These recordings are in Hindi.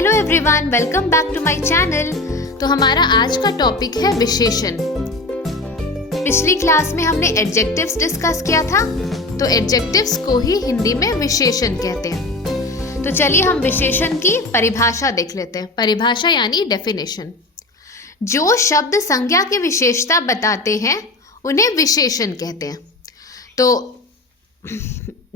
Hello everyone, welcome back to my channel. तो हमारा आज का टॉपिक है विशेषण। पिछली क्लास में हमने एडजेक्टिव्स डिस्कस किया था, तो एडजेक्टिव्स को ही हिंदी में विशेषण कहते हैं। तो चलिए हम विशेषण की परिभाषा देख लेते हैं। परिभाषा यानी डेफिनेशन। जो शब्द संज्ञा की विशेषता बताते हैं उन्हें विशेषण कहते हैं। तो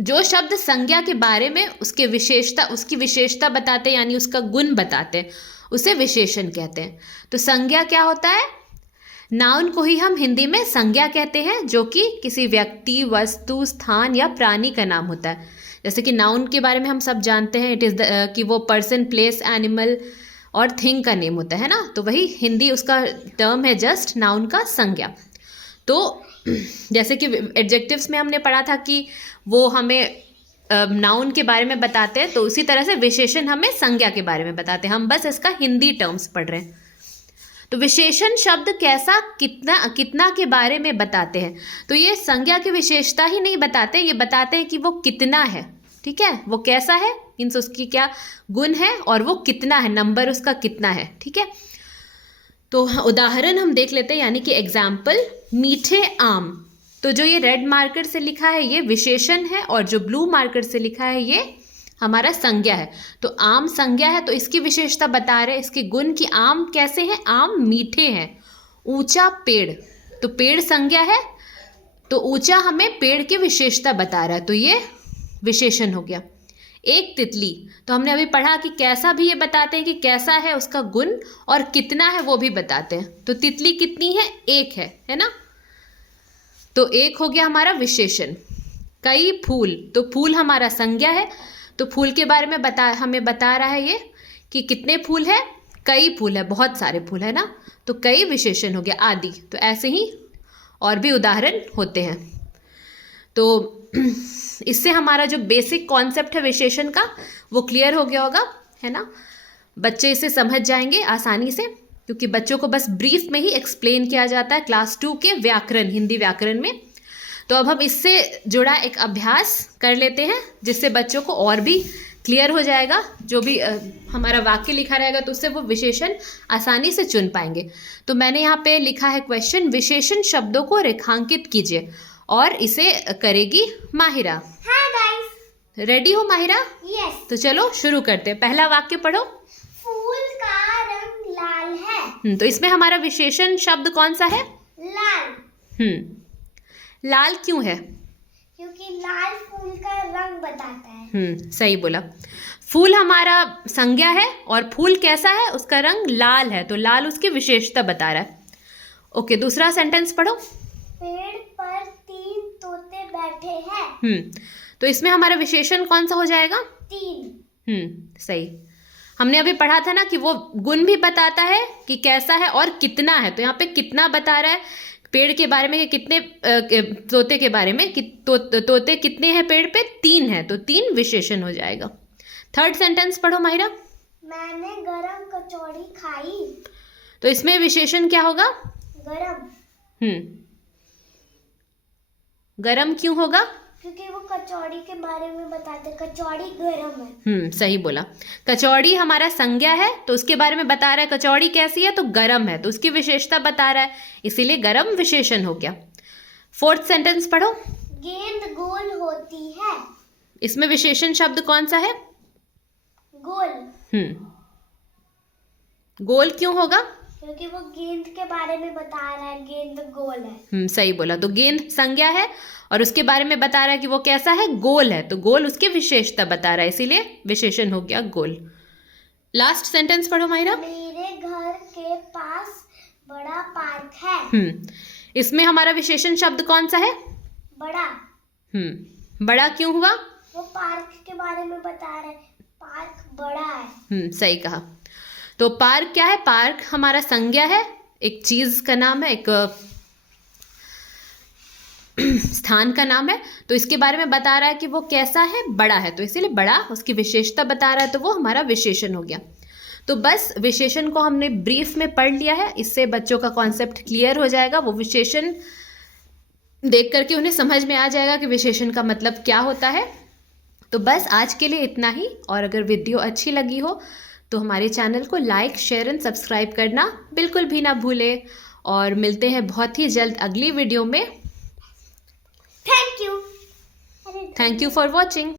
जो शब्द संज्ञा के बारे में उसकी विशेषता बताते हैं यानी उसका गुण बताते हैं, उसे विशेषण कहते हैं। तो संज्ञा क्या होता है? नाउन को ही हम हिंदी में संज्ञा कहते हैं, जो कि किसी व्यक्ति, वस्तु, स्थान या प्राणी का नाम होता है। जैसे कि नाउन के बारे में हम सब जानते हैं, इट इज़ कि वो पर्सन, प्लेस, एनिमल और थिंग का नेम होता है ना। तो वही हिंदी उसका टर्म है जस्ट नाउन का संज्ञा। तो जैसे कि एडजेक्टिव्स में हमने पढ़ा था कि वो हमें नाउन के बारे में बताते हैं, तो उसी तरह से विशेषण हमें संज्ञा के बारे में बताते हैं। हम बस इसका हिंदी टर्म्स पढ़ रहे हैं। तो विशेषण शब्द कैसा, कितना के बारे में बताते हैं। तो ये संज्ञा की विशेषता ही नहीं बताते, ये बताते हैं कि वो कितना है। ठीक है, वो कैसा है मीन्स उसकी क्या गुण है और वो कितना है, नंबर उसका कितना है। ठीक है, तो उदाहरण हम देख लेते हैं, यानी कि एग्जाम्पल, मीठे आम। तो जो ये रेड मार्कर से लिखा है ये विशेषण है और जो ब्लू मार्कर से लिखा है ये हमारा संज्ञा है। तो आम संज्ञा है, तो इसकी विशेषता बता रहे हैं, इसके गुण की आम कैसे हैं, आम मीठे हैं। ऊंचा पेड़, तो पेड़ संज्ञा है, तो ऊंचा हमें पेड़ की विशेषता बता रहा है, तो ये विशेषण हो गया। एक तितली, तो हमने अभी पढ़ा कि कैसा भी ये बताते हैं कि कैसा है उसका गुण और कितना है वो भी बताते हैं। तो तितली कितनी है, एक है ना। तो एक हो गया हमारा विशेषण। कई फूल, तो फूल हमारा संज्ञा है, तो फूल के बारे में हमें बता रहा है ये कि कितने फूल है, कई फूल है, बहुत सारे फूल है ना। तो कई विशेषण हो गया, आदि। तो ऐसे ही और भी उदाहरण होते हैं। तो इससे हमारा जो बेसिक कॉन्सेप्ट है विशेषण का वो क्लियर हो गया होगा, है ना। बच्चे इसे समझ जाएंगे आसानी से, क्योंकि बच्चों को बस ब्रीफ में ही एक्सप्लेन किया जाता है क्लास 2 के व्याकरण, हिंदी व्याकरण में। तो अब हम इससे जुड़ा एक अभ्यास कर लेते हैं, जिससे बच्चों को और भी क्लियर हो जाएगा। जो भी हमारा वाक्य लिखा रहेगा तो उससे वो विशेषण आसानी से चुन पाएंगे। तो मैंने यहाँ पे लिखा है क्वेश्चन, विशेषण शब्दों को रेखांकित कीजिए, और इसे करेगी माहिरा। हाँ गाइस, रेडी हो माहिरा? यस। तो चलो शुरू करते हैं। पहला वाक्य पढ़ो। फूल का रंग लाल है। तो इसमें हमारा विशेषण शब्द कौन सा है? लाल। लाल क्यों है? क्योंकि लाल फूल का रंग बताता है। सही बोला। फूल हमारा संज्ञा है और फूल कैसा है, उसका रंग लाल है, तो लाल उसकी विशेषता बता रहा है। ओके, दूसरा सेंटेंस पढ़ो। पेड़ पर 3 तोते बैठे हैं। तो इसमें हमारा विशेषण कौन सा हो जाएगा? 3। सही। हमने अभी पढ़ा था ना कि वो गुण भी बताता है कि कैसा है और कितना है। तो यहाँ पे कितना बता रहा है, पेड़ के बारे में, कितने तोते के बारे में कि तोते कितने हैं पेड़ पे, 3 है, तो 3 विशेषण हो जाएगा। थर्ड सेंटेंस पढ़ो माहिरा। मैंने गरम कचौड़ी खाई। तो इसमें विशेषण क्या होगा? गरम। गरम क्यों होगा? क्योंकि वो कचौड़ी के बारे में बताते, कचौड़ी गरम है। सही बोला। कचौड़ी हमारा संज्ञा है, तो उसके बारे में बता रहा है कचौड़ी कैसी है, तो गरम है, तो उसकी विशेषता बता रहा है, इसीलिए गरम विशेषण हो गया। फोर्थ सेंटेंस पढ़ो। गेंद गोल होती है। इसमें विशेषण शब्द कौन सा है? गोल। गोल क्यों होगा? क्योंकि वो गेंद के बारे में बता रहा है, गेंद गोल है। सही बोला। तो गेंद संज्ञा है और उसके बारे में बता रहा है कि वो कैसा है, गोल है, तो गोल उसकी विशेषता बता रहा है, इसीलिए विशेषण हो गया गोल। लास्ट सेंटेंस पढ़ो माहिरा। मेरे घर के पास बड़ा पार्क है। इसमें हमारा विशेषण शब्द कौन सा है? बड़ा। बड़ा क्यों हुआ? वो पार्क के बारे में बता रहा है, पार्क बड़ा है। सही कहा। तो पार्क क्या है? पार्क हमारा संज्ञा है, एक चीज का नाम है, एक स्थान का नाम है, तो इसके बारे में बता रहा है कि वो कैसा है, बड़ा है, तो इसीलिए बड़ा उसकी विशेषता बता रहा है, तो वो हमारा विशेषण हो गया। तो बस विशेषण को हमने ब्रीफ में पढ़ लिया है, इससे बच्चों का कॉन्सेप्ट क्लियर हो जाएगा। वो विशेषण देख करके उन्हें समझ में आ जाएगा कि विशेषण का मतलब क्या होता है। तो बस आज के लिए इतना ही, और अगर वीडियो अच्छी लगी हो तो हमारे चैनल को लाइक, शेयर एंड सब्सक्राइब करना बिल्कुल भी ना भूलें। और मिलते हैं बहुत ही जल्द अगली वीडियो में। Thank you. Thank you for watching.